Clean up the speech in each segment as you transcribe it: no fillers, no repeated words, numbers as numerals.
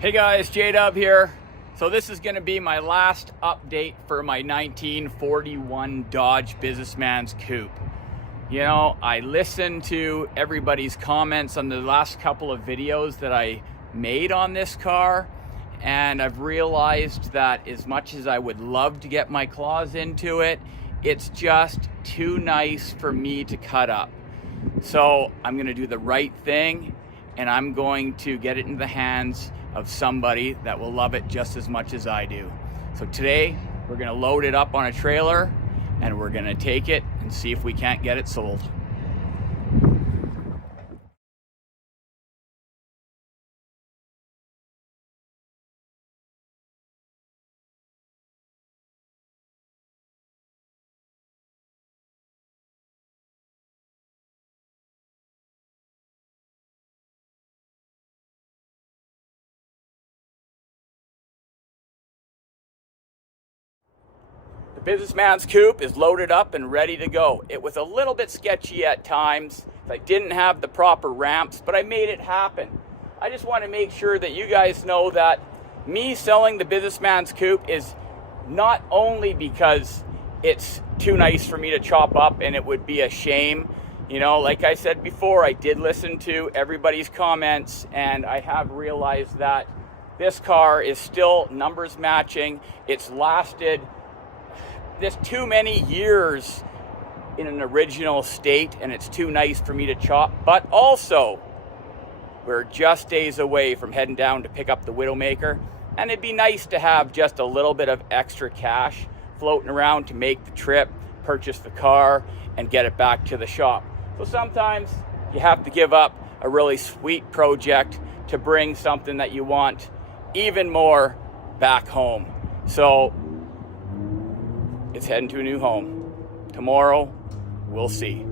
Hey guys, J-Dub here. So this is gonna be my last update for my 1941 Dodge Businessman's Coupe. You know, I listened to everybody's comments on the last couple of videos that I made on this car, and I've realized that as much as I would love to get my claws into it, it's just too nice for me to cut up. So I'm gonna do the right thing, and I'm going to get it into the hands of somebody that will love it just as much as I do. So today we're gonna load it up on a trailer and we're gonna take it and see if we can't get it sold. The Businessman's Coupe is loaded up and ready to go. It was a little bit sketchy at times. I didn't have the proper ramps, but I made it happen. I just want to make sure that you guys know that me selling the Businessman's Coupe is not only because it's too nice for me to chop up and it would be a shame. You know, like I said before, I did listen to everybody's comments and I have realized that this car is still numbers matching. It's lasted just too many years in an original state, and it's too nice for me to chop. But also, we're just days away from heading down to pick up the Widowmaker, and it'd be nice to have just a little bit of extra cash floating around to make the trip, purchase the car, and get it back to the shop. So sometimes you have to give up a really sweet project to bring something that you want even more back home. So it's heading to a new home. Tomorrow, we'll see.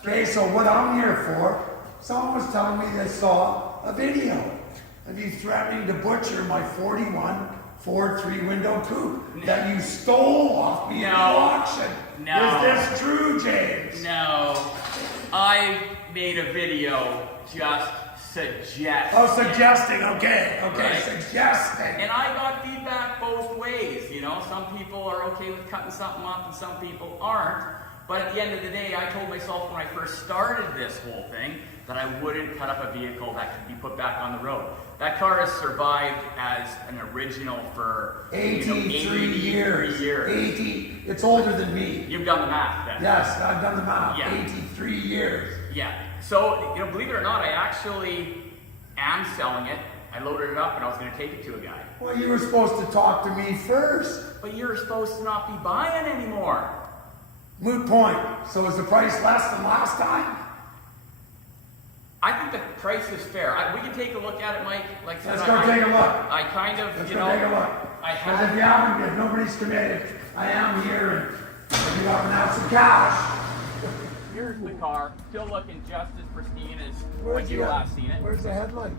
Okay, so what I'm here for, someone was telling me they saw a video of you threatening to butcher my 41 Ford 3-window coupe that you stole off me at the auction. No. Is this true, James? No, I made a video just suggesting. Oh, suggesting, okay, Right. suggesting. And I got feedback both ways, you know. Some people are okay with cutting something up and some people aren't. But at the end of the day, I told myself when I first started this whole thing that I wouldn't cut up a vehicle that could be put back on the road. That car has survived as an original for 83 years. 80, it's older than me. You've done the math then. Yes, I've done the math, Yeah. 83 years. Yeah, so, you know, believe it or not, I actually am selling it. I loaded it up and I was gonna take it to a guy. Well, you were supposed to talk to me first. But you're supposed to not be buying anymore. Moot point. So is the price less than last time? I think the price is fair. We can take a look at it, Mike. Like I Let's said, go take a look. I kind of, Let's you go know, take a look. Because if you haven't, if nobody's committed, I am here, and if you happen to have some cash. Here's the car, still looking just as pristine as Where's when you last seen it. Where's the headlight?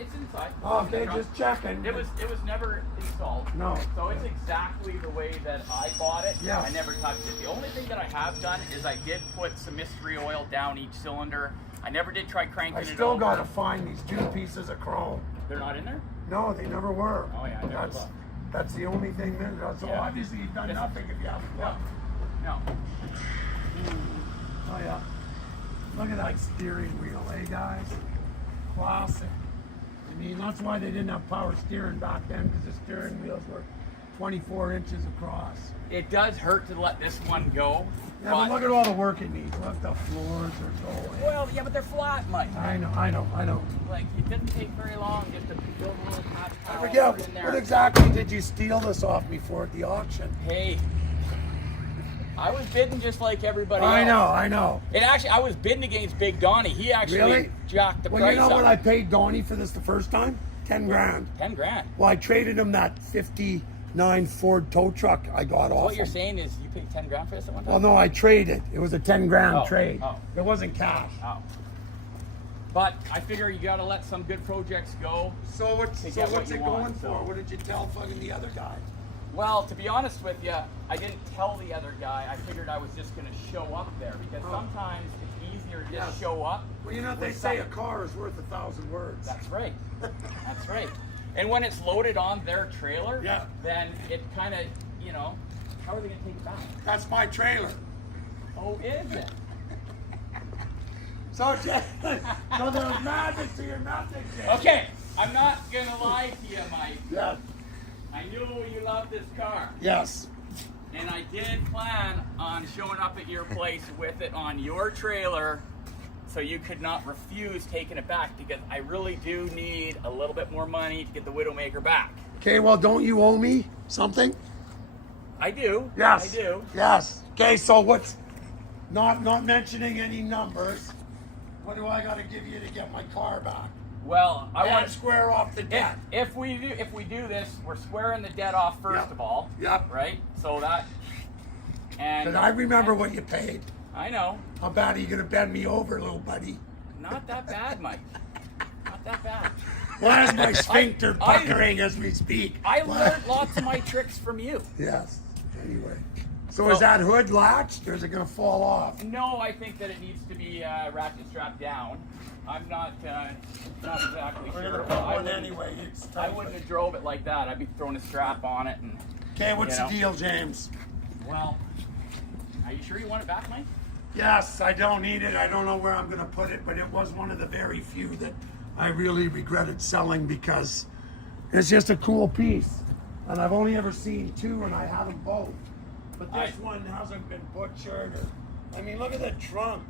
It's inside. Oh, In the okay, truck. just checking. It was never installed. No. So it's exactly the way that I bought it. Yeah. I never touched it. The only thing that I have done is I did put some mystery oil down each cylinder. I never did try cranking I it still over. gotta find these two pieces of chrome. They're not in there? No, they never were. Oh yeah, I never looked. That's the only thing that, so Yeah. obviously you've done nothing if you haven't looked. No. Oh yeah. Look at that steering wheel, eh guys? Classic. I mean, that's why they didn't have power steering back then, because the steering wheels were 24 inches across. It does hurt to let this one go. Yeah, but look at all the work it needs. Look, the floors are going. Well, yeah, but they're flat, Mike. I know. Like, it didn't take very long just to build a little patch I tile forget, in there. what exactly did you steal this off me for at the auction? Hey, I was bidding just like everybody else. I know. And actually, I was bidding against Big Donnie. He actually Really? jacked the Well, price you know up. what I paid Donnie for this the first time? 10 grand. 10 grand. Well, I traded him that 59 Ford tow truck I got off What you're him. saying is you paid 10 grand for this at one time? Well, no, I traded. It was a 10 grand Oh, trade. oh. It wasn't cash. Oh. But I figure you gotta let some good projects go. So what's To get what it you going want, for? so. What did you tell fucking the other guy? Well, to be honest with you, I didn't tell the other guy. I figured I was just going to show up there because sometimes it's easier to just show up. Well, you know, they say a car is worth 1,000 words. That's right. That's right. And when it's loaded on their trailer, then it kind of, you know, how are they going to take it back? That's my trailer. Oh, is it? So there's magic to your nothing, Jay. Okay, I'm not going to lie to you, Mike. Yeah. I knew you loved this car. Yes. And I did plan on showing up at your place with it on your trailer so you could not refuse taking it back because I really do need a little bit more money to get the Widowmaker back. Okay, well, don't you owe me something? I do. Yes. I do. Yes. Okay, so what's, not mentioning any numbers, what do I got to give you to get my car back? Well, I want to square off the debt. If we do this, we're squaring the debt off first of all. Yep. Right? So that and Because I remember what you paid. I know. How bad are you going to bend me over, little buddy? Not that bad, Mike. Not that bad. Why is my sphincter puckering as we speak? I learned lots of my tricks from you. Yes. Anyway. So is that hood latched or is it going to fall off? No, I think that it needs to be ratchet strapped down. I'm not exactly We're sure. going to put one anyway. I wouldn't have drove it like that. I'd be throwing a strap on it. And okay, what's the deal, James? Well, are you sure you want it back, Mike? Yes, I don't need it. I don't know where I'm going to put it, but it was one of the very few that I really regretted selling because it's just a cool piece. And I've only ever seen two, and I have them both. But this one hasn't been butchered. I mean, look at the trunk.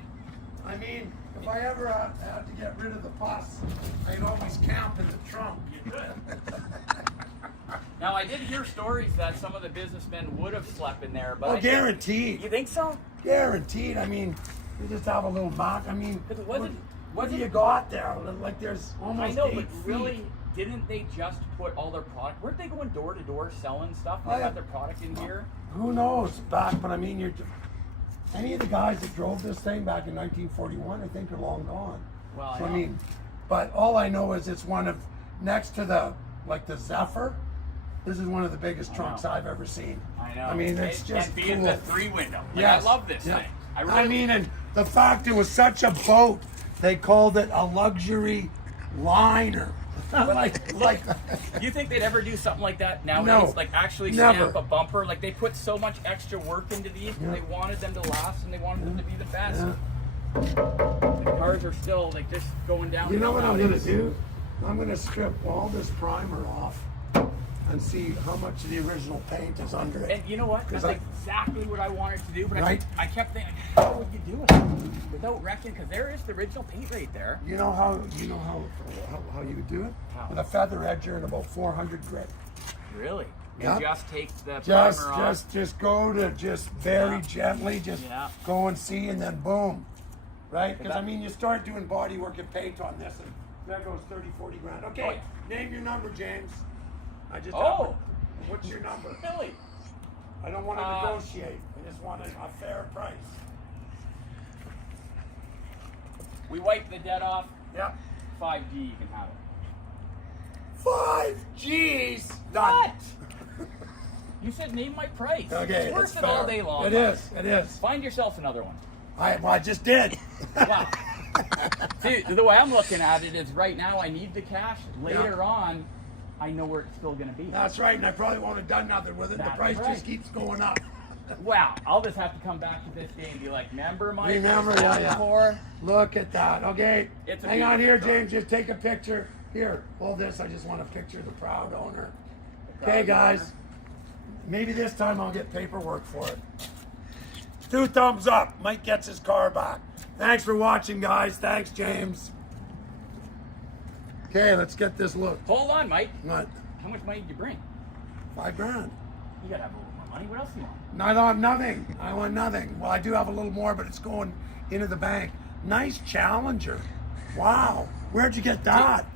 I mean, if I ever had to get rid of the bus, I'd always camp in the trunk. You could. Now, I did hear stories that some of the businessmen would have slept in there, but Guaranteed. You think so? Guaranteed. I mean, you just have a little box. I mean, what do you got there? Like, there's almost I know, 8 but feet. really, didn't they just put all their product? Weren't they going door to door selling stuff? They got their product in here. Who knows back? But I mean, any of the guys that drove this thing back in 1941, I think, are long gone. Well, so, I mean, but all I know is it's one of next to the Zephyr. This is one of the biggest trunks I've ever seen. I know. I mean, it's just and being cool. the 3-window. Like, Yes. I love this thing. I mean, and the fact it was such a boat, they called it a luxury liner. like you think they'd ever do something like that nowadays? No, like actually never. stamp a bumper? Like they put so much extra work into these because they wanted them to last and they wanted them to be the best. The cars are still like just going down. You know what I'm gonna do? I'm gonna strip all this primer off and see how much of the original paint is under it. And you know what? That's exactly what I wanted to do, but Right? I kept thinking, how would you do it without wrecking? Because there is the original paint right there. You know how you would do it? How? With a feather edger and about 400 grit. Really? Yeah. And just take the primer off. Just go to very gently, just go and see, and then boom, right? Because I mean, you start doing body work and paint on this, and there goes 30, 40 grand. Okay, name your number, James. I just what's your number? Billy. I don't want to negotiate. I just want a fair price. We wipe the debt off. Yep. 5G, you can have it. 5 G's. What? You said name my price. Okay, it's worth that's it all fair. day long. It is. It is. Find yourself another one. I just did. Wow. See, the way I'm looking at it is right now I need the cash. Later on, I know where it's still going to be. That's right, and I probably won't have done nothing with it. The price just keeps going up. Wow, I'll just have to come back to this day and be like, remember my before? Look at that. Okay, hang on here, truck. James. Just take a picture. Here, hold this. I just want to picture the proud owner. Okay, guys. Maybe this time I'll get paperwork for it. 2 thumbs up. Mike gets his car back. Thanks for watching, guys. Thanks, James. Okay, let's get this look. Hold on, Mike. What? How much money did you bring? $5 grand. You gotta have a little more money. What else do you want? No, I don't have nothing. I want nothing. Well, I do have a little more, but it's going into the bank. Nice Challenger. Wow. Where'd you get that?